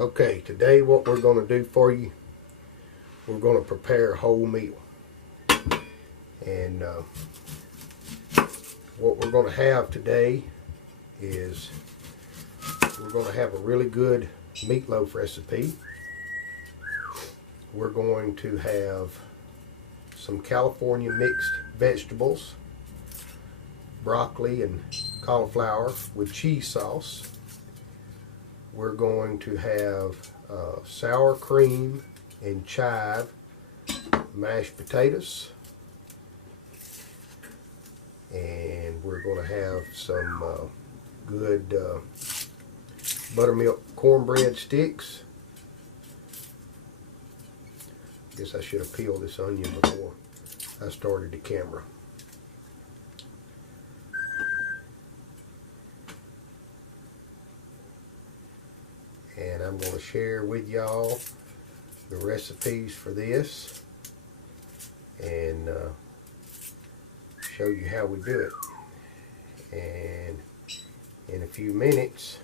Okay, today what we're going to do for you, we're going to prepare a whole meal. And what we're going to have today is we're going to have a really good meatloaf recipe. We're going to have some California mixed vegetables, broccoli and cauliflower with cheese sauce. We're going to have sour cream and chive mashed potatoes. And we're going to have some good buttermilk cornbread sticks. Guess I should have peeled this onion before I started the camera. And I'm going to share with y'all the recipes for this and show you how we do it. And in a few minutes,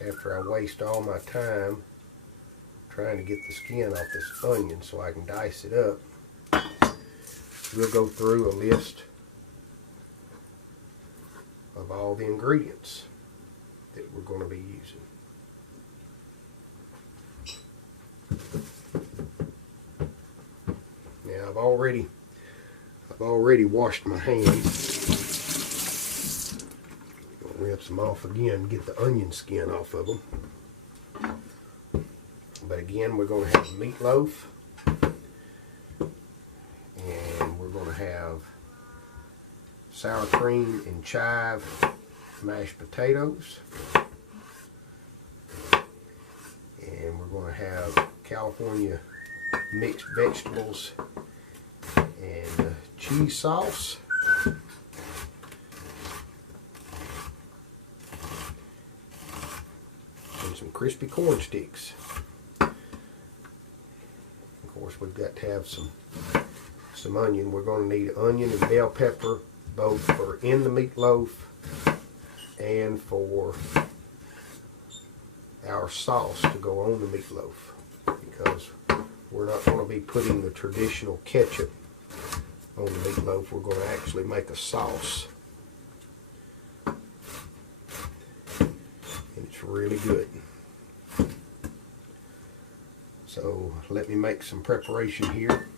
after I waste all my time trying to get the skin off this onion so I can dice it up, we'll go through a list of all the ingredients that we're going to be using. Now I've already washed my hands. I'll rinse them off again, get the onion skin off of them. But again, we're going to have meatloaf, and we're going to have sour cream and chive mashed potatoes, and we're going to have California mixed vegetables and cheese sauce, and some crispy corn sticks. Of course, we've got to have some onion. We're going to need onion and bell pepper, both for in the meatloaf and for our sauce to go on the meatloaf, because we're not going to be putting the traditional ketchup on the meatloaf. We're going to actually make a sauce, and it's really good. So let me make some preparation here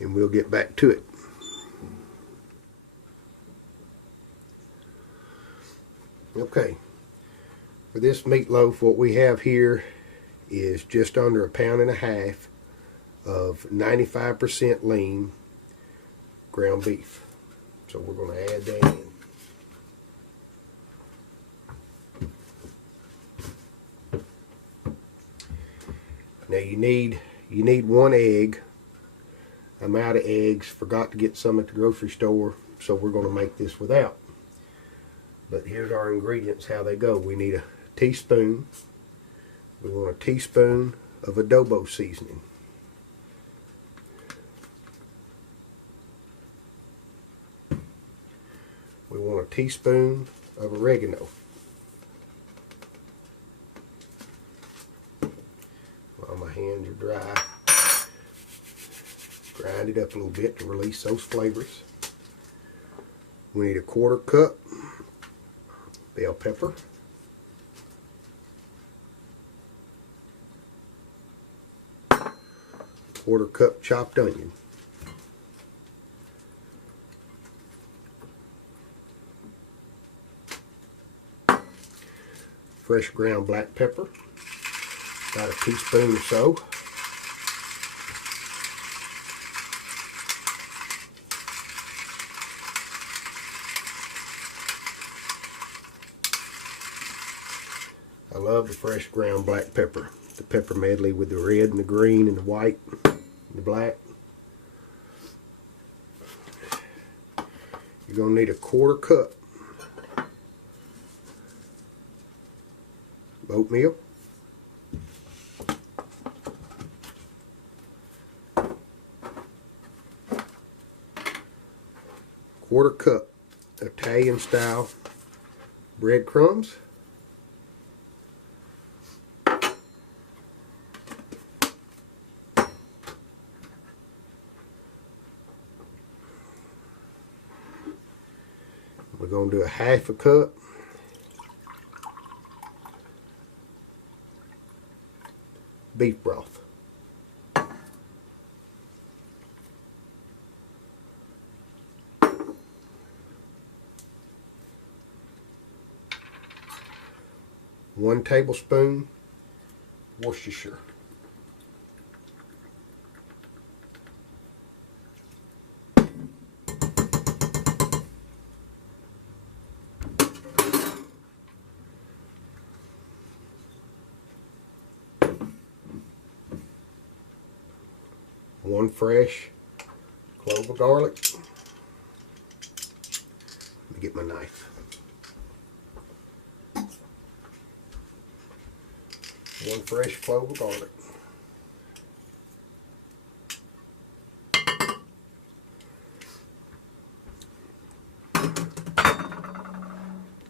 and we'll get back to it. Okay, for this meatloaf, what we have here is just under 1.5 pounds of 95% lean ground beef. So we're going to add that in. Now you need 1 egg. I'm out of eggs. Forgot to get some at the grocery store, so we're going to make this without. But here's our ingredients, how they go. We need a teaspoon. We want a teaspoon of adobo seasoning. We want a teaspoon of oregano. While my hands are dry, grind it up a little bit to release those flavors. We need a 1/4 cup bell pepper. Quarter cup chopped onion. Fresh ground black pepper, about a teaspoon or so. I love the fresh ground black pepper. The pepper medley with the red and the green and the white and the black. You're going to need a 1/4 cup of oatmeal. 1/4 cup Italian style breadcrumbs. going to do a 1/2 cup. Beef broth. One tablespoon Worcestershire. One fresh clove of garlic. Let me get my knife. One fresh clove of garlic.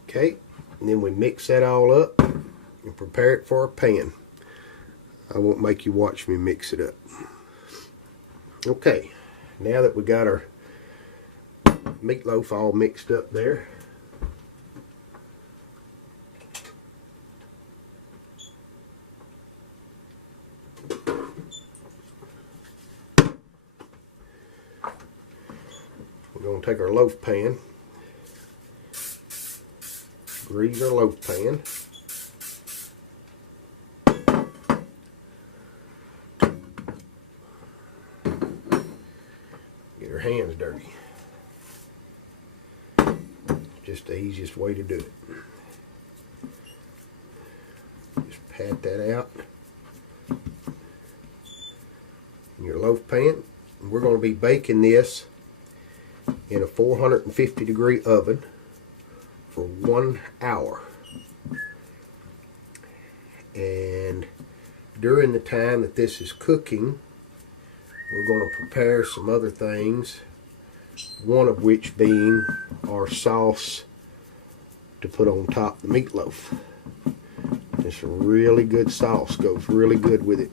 Okay, and then we mix that all up and prepare it for a pan. I won't make you watch me mix it up. Okay, now that we got our meatloaf all mixed up there, we're going to take our loaf pan, grease our loaf pan, get our hands dirty. Just the easiest way to do it. Just pat that out in your loaf pan. And we're going to be baking this in a 450-degree oven for 1 hour. And during the time that this is cooking, we're going to prepare some other things, one of which being our sauce to put on top of the meatloaf. It's a really good sauce, goes really good with it.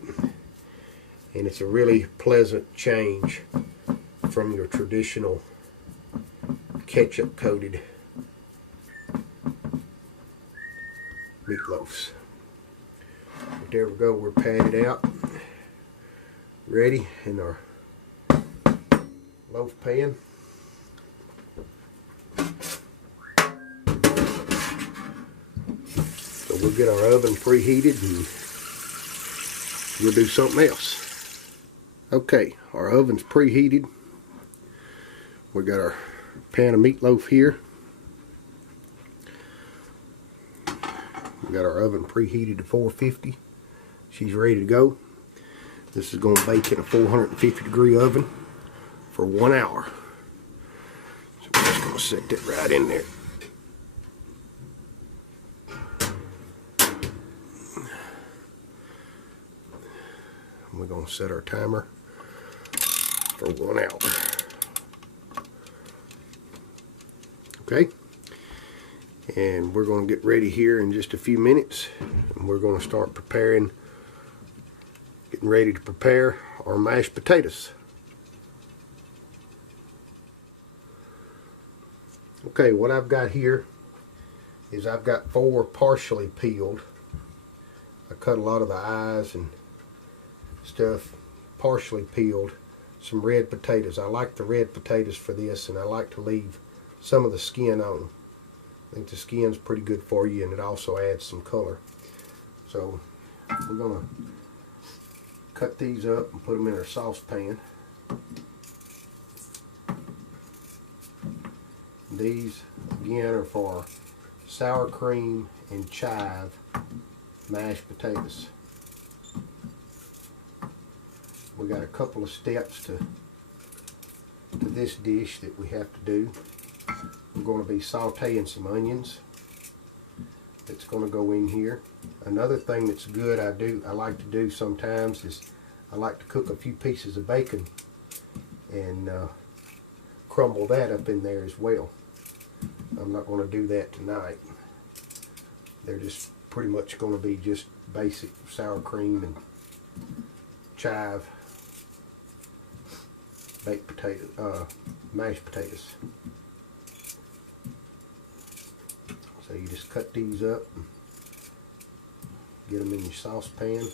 And it's a really pleasant change from your traditional ketchup coated meatloaves. But there we go, we're patted out, ready in our loaf pan. So we'll get our oven preheated and we'll do something else. Okay, our oven's preheated. We got our pan of meatloaf here. We got our oven preheated to 450. She's ready to go. This is going to bake in a 450-degree oven for 1 hour. So we're just going to set that right in there. We're going to set our timer for 1 hour. Okay, and we're going to get ready here in just a few minutes, and we're going to start getting ready to prepare our mashed potatoes. Okay, what I've got here is I've got 4 partially peeled. I cut a lot of the eyes and stuff, partially peeled, some red potatoes. I like the red potatoes for this, and I like to leave some of the skin on. I think the skin's pretty good for you, and it also adds some color. So we're going to cut these up and put them in our saucepan. These again are for sour cream and chive mashed potatoes. We got a couple of steps to this dish that we have to do. We're going to be sauteing some onions. That's going to go in here. Another thing that's good I like to do sometimes is I like to cook a few pieces of bacon and crumble that up in there as well. I'm not going to do that tonight. They're just pretty much going to be just basic sour cream and chive baked potato, mashed potatoes. So you just cut these up and get them in your saucepan.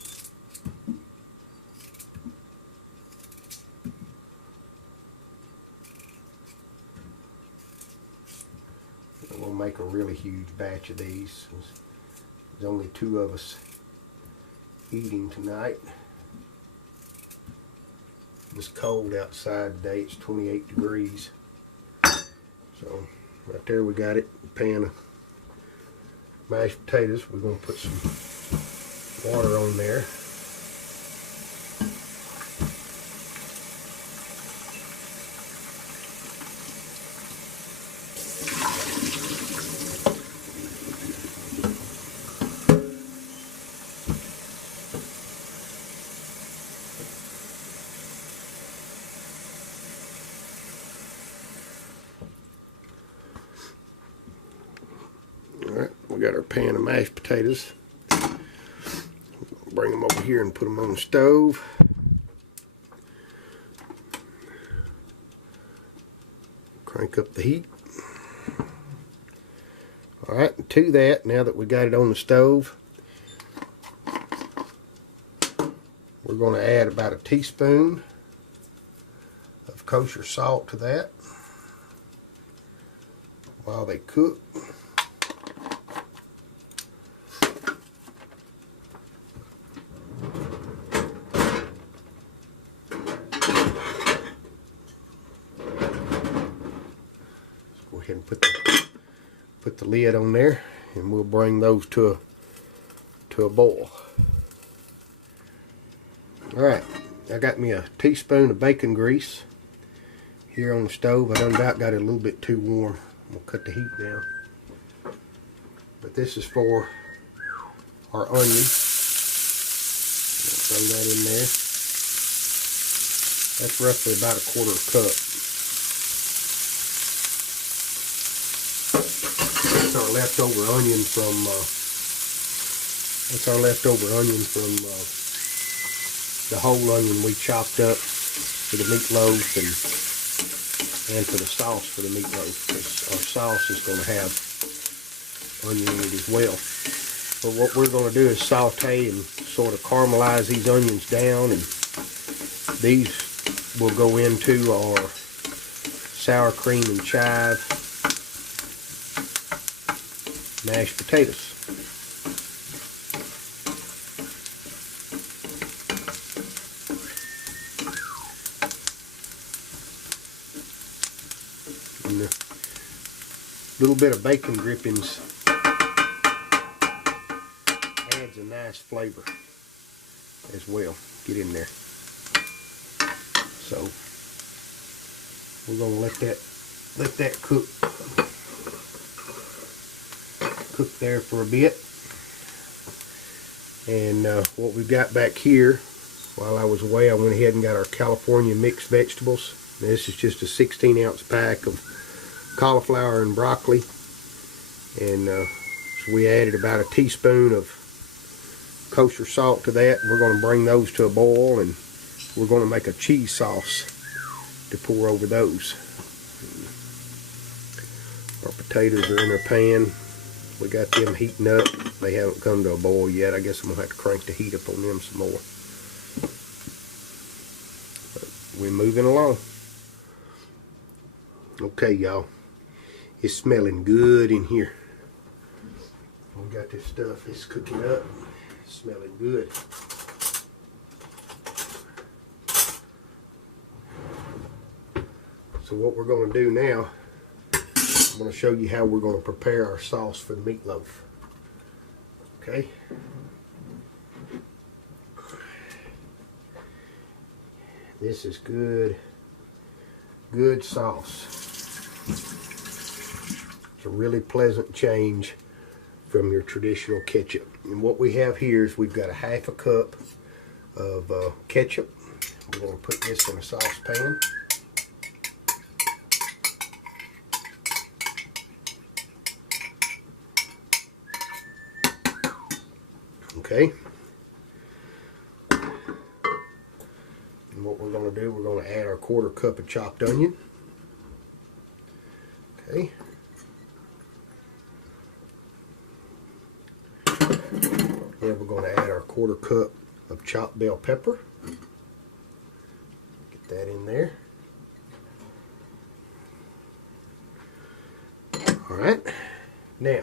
We'll make a really huge batch of these. There's only 2 of us eating tonight. It's cold outside today. It's 28 degrees. So right there we got it. A pan of mashed potatoes. We're going to put some water on there. Alright, we got our pan of mashed potatoes. Bring them over here and put them on the stove. Crank up the heat. Alright, to that, now that we got it on the stove, we're going to add about a teaspoon of kosher salt to that while they cook. Go ahead and put the lid on there, and we'll bring those to a boil. Alright, I got me a teaspoon of bacon grease here on the stove. I done about got it a little bit too warm. I'm going to cut the heat down. But this is for our onion. Throw that in there. That's roughly about a 1/4 cup. That's our leftover onion from the whole onion we chopped up for the meatloaf and for the sauce for the meatloaf. Our sauce is going to have onion in it as well. But what we're going to do is saute and sort of caramelize these onions down, and these will go into our sour cream and chive mashed potatoes. And a little bit of bacon drippings adds a nice flavor as well. Get in there. So we're gonna let that cook there for a bit. And what we've got back here, while I was away, I went ahead and got our California mixed vegetables. This is just a 16-ounce pack of cauliflower and broccoli, and so we added about a teaspoon of kosher salt to that. We're going to bring those to a boil, and we're going to make a cheese sauce to pour over those. Our potatoes are in our pan. We got them heating up. They haven't come to a boil yet. I guess I'm going to have to crank the heat up on them some more. But we're moving along. Okay, y'all. It's smelling good in here. We got this stuff. It's cooking up. It's smelling good. So what we're going to do now, I'm going to show you how we're going to prepare our sauce for the meatloaf. Okay? This is good sauce. It's a really pleasant change from your traditional ketchup. And what we have here is we've got a 1/2 cup of ketchup. We're going to put this in a saucepan. Okay. And what we're going to do, we're going to add our 1/4 cup of chopped onion. Okay. Then we're going to add our 1/4 cup of chopped bell pepper. Get that in there. Alright, now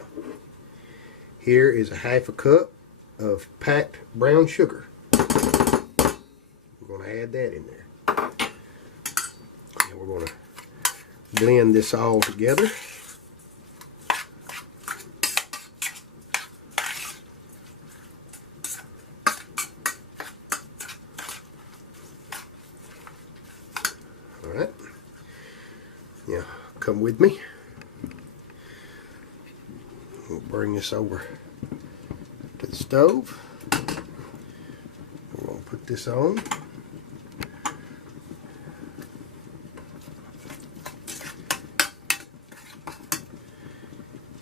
here is a 1/2 cup of packed brown sugar. We're going to add that in there. And we're going to blend this all together. Alright, now come with me. We'll bring this over to the stove. We're going to put this on.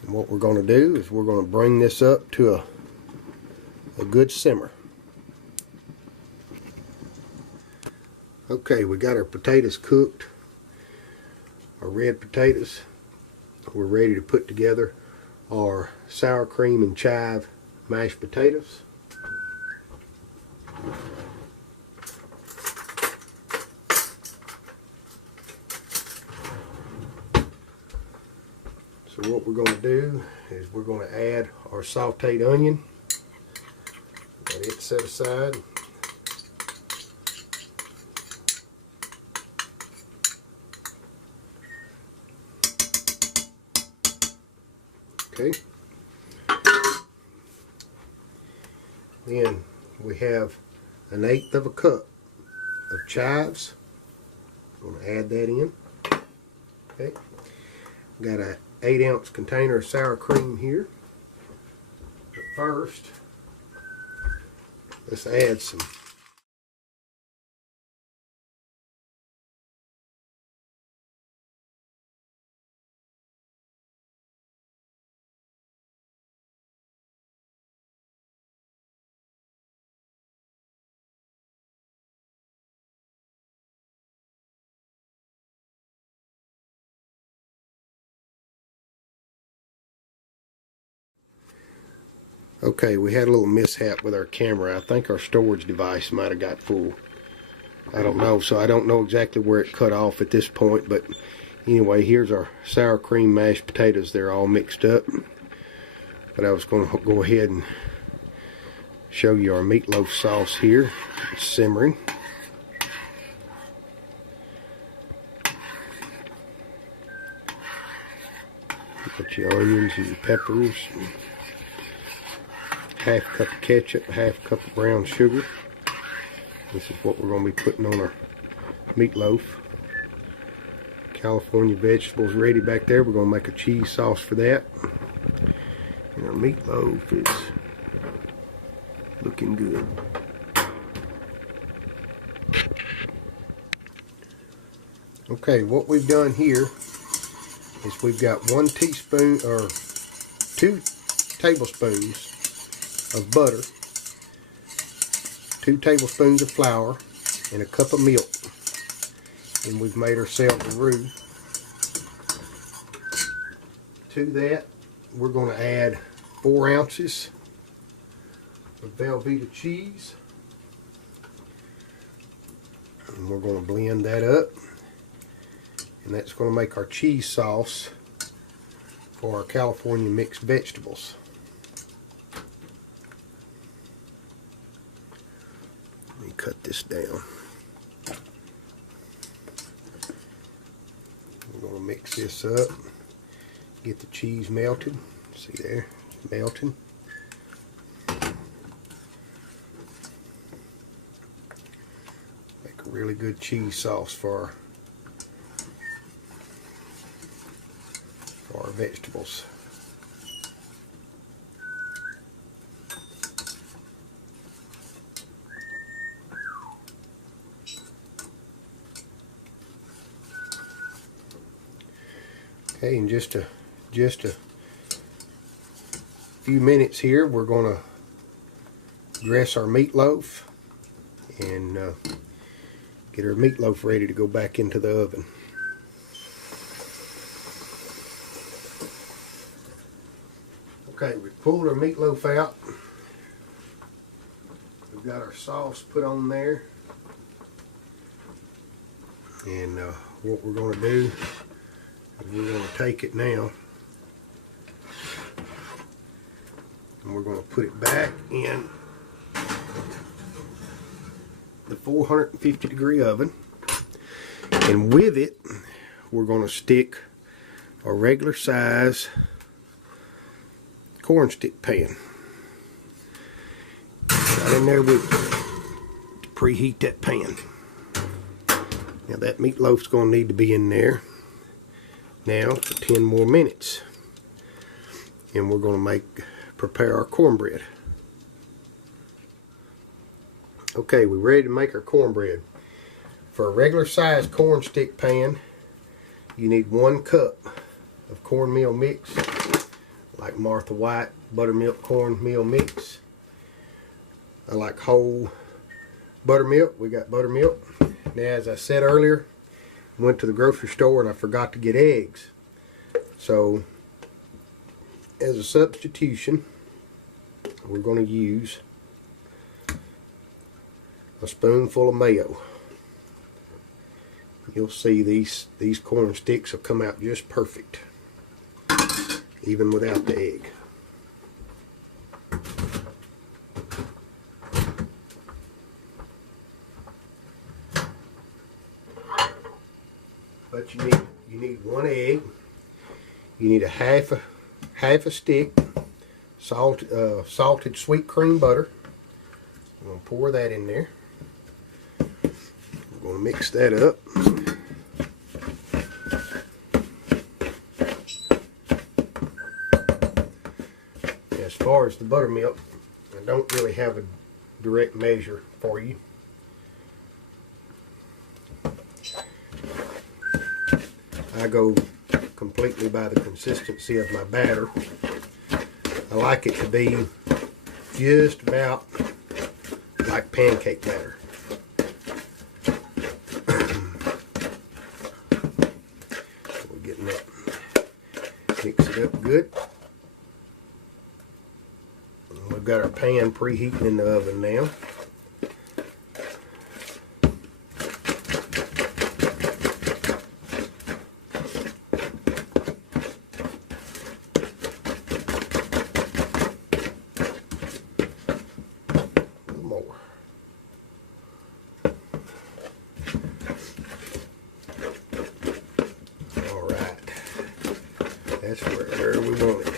And what we're going to do is we're going to bring this up to a good simmer. Okay, we got our potatoes cooked, our red potatoes. We're ready to put together our sour cream and chive mashed potatoes. So what we're going to do is we're going to add our sauteed onion. Let it set aside. Okay. Then we have 1/8 cup of chives. I'm going to add that in. Okay. Got a 8-ounce container of sour cream here. But first, let's add some Okay, we had a little mishap with our camera. I think our storage device might have got full. I don't know, so I don't know exactly where it cut off at this point, but anyway, here's our sour cream mashed potatoes. They're all mixed up. But I was going to go ahead and show you our meatloaf sauce here. It's simmering. Got your onions and your peppers. 1/2 cup of ketchup, 1/2 cup of brown sugar. This is what we're going to be putting on our meatloaf. California vegetables ready back there. We're going to make a cheese sauce for that. And our meatloaf is looking good. Okay, what we've done here is we've got 1 teaspoon or 2 tablespoons of butter, 2 tablespoons of flour, and a cup of milk. And we've made ourselves a roux. To that, we're going to add 4 ounces of Velveeta cheese. And we're going to blend that up. And that's going to make our cheese sauce for our California mixed vegetables. Let me cut this down. We're going to mix this up. Get the cheese melted. See there? It's melting. Make a really good cheese sauce for our vegetables. Okay, in just a few minutes here, we're going to dress our meatloaf and get our meatloaf ready to go back into the oven. Okay, we pulled our meatloaf out. We've got our sauce put on there. And what we're going to do is we're going to take it now and we're going to put it back in the 450 degree oven. And with it, we're going to stick a regular size corn stick pan right in there with to preheat that pan. Now that meatloaf's going to need to be in there now for 10 more minutes, and we're going to prepare our cornbread. Okay, we're ready to make our cornbread. For a regular size corn stick pan, you need 1 cup of cornmeal mix, like Martha White buttermilk cornmeal mix. I like whole buttermilk. We got buttermilk. Now, as I said earlier, I went to the grocery store and I forgot to get eggs. So, as a substitution, we're going to use a spoonful of mayo. You'll see these corn sticks will come out just perfect, even without the egg. But you need 1 egg. You need a half a stick salted sweet cream butter. I'm going to pour that in there. I'm going to mix that up. As far as the buttermilk, I don't really have a direct measure for you. I go completely by the consistency of my batter. I like it to be just about like pancake batter. We're getting that. Mix it up good. We've got our pan preheating in the oven now. That's where we want it.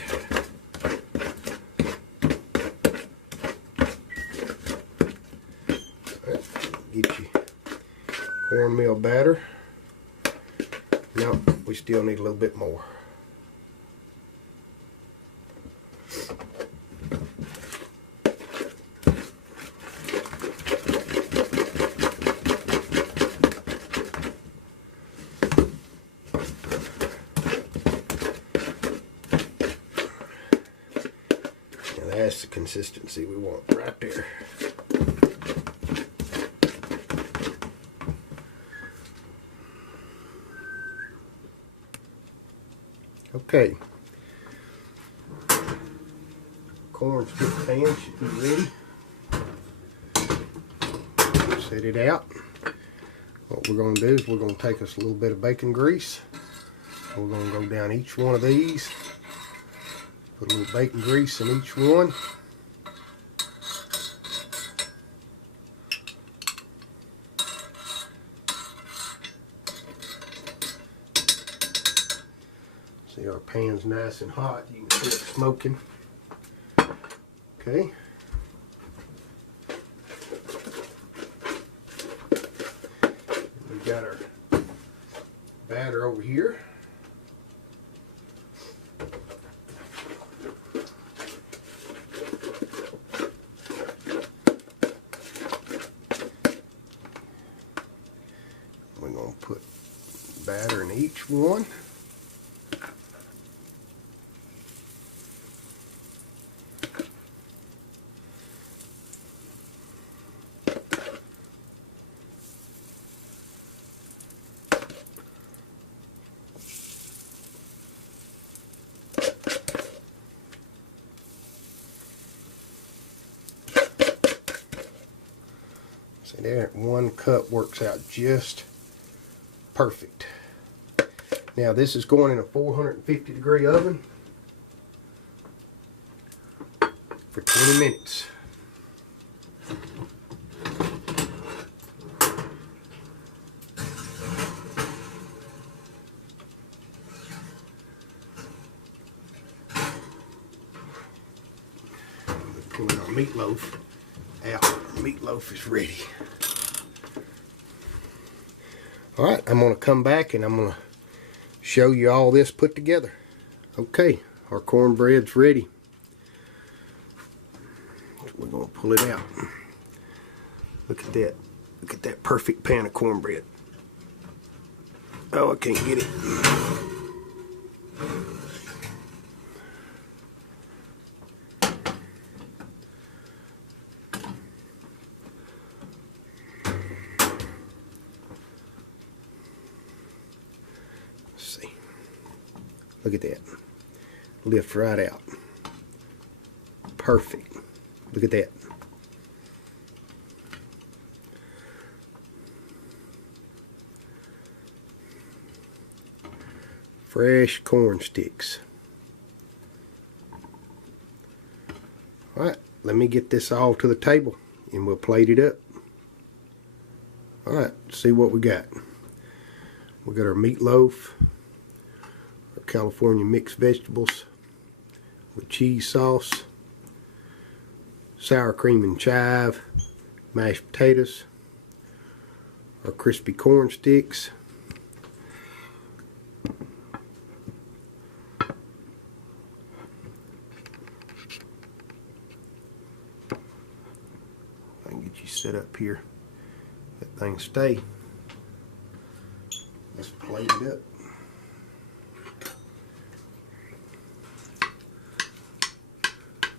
Right, get you cornmeal batter. No, we still need a little bit more. That's the consistency we want right there. Okay. Corn stick pan should be ready. Set it out. What we're going to do is we're going to take us a little bit of bacon grease. We're going to go down each one of these. Put a little bacon grease in each one. See, our pan's nice and hot. You can see it smoking. Okay. We've got our batter over here. We're going to put batter in each one. See there, 1 cup works out just perfect. Now this is going in a 450-degree oven for 20 minutes. Pulling our meatloaf out. Our meatloaf is ready. Alright, I'm going to come back and I'm going to show you all this put together. Okay, our cornbread's ready. We're going to pull it out. Look at that. Look at that perfect pan of cornbread. Oh, I can't get it. Look at that. Lift right out. Perfect. Look at that. Fresh corn sticks. Alright, let me get this all to the table and we'll plate it up. Alright, see what we got. We got our meatloaf. California mixed vegetables with cheese sauce, sour cream and chive, mashed potatoes, our crispy corn sticks, I can get you set up here, that thing stay. Let's plate it up.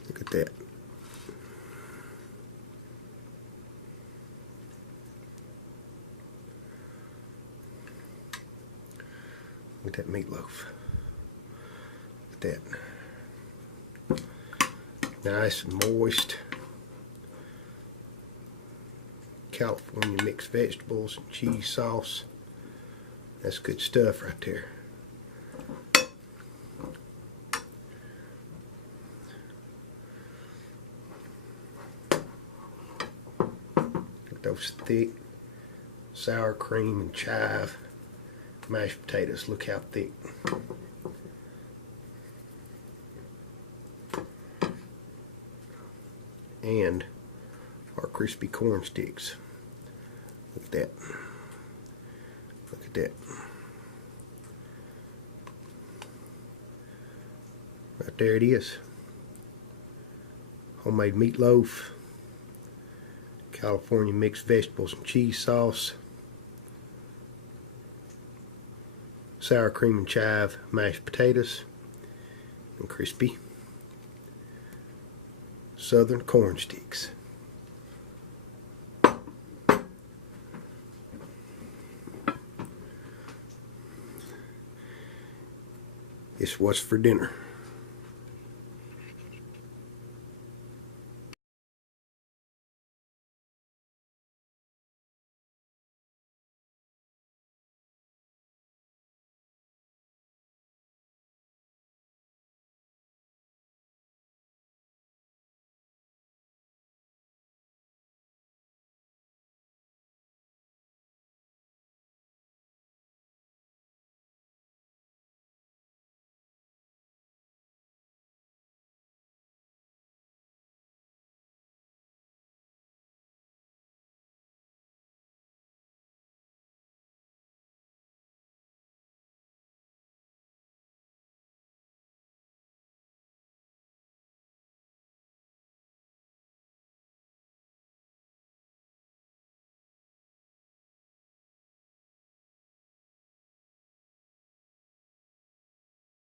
Look at that. Look at that meatloaf. Look at that. Nice and moist. California mixed vegetables and cheese sauce. That's good stuff right there. Those thick sour cream and chive mashed potatoes. Look how thick. And our crispy corn sticks. Look at that. Look at that. Right there it is. Homemade meatloaf. California mixed vegetables and cheese sauce, sour cream and chive mashed potatoes, and crispy southern corn sticks. It's what's for dinner.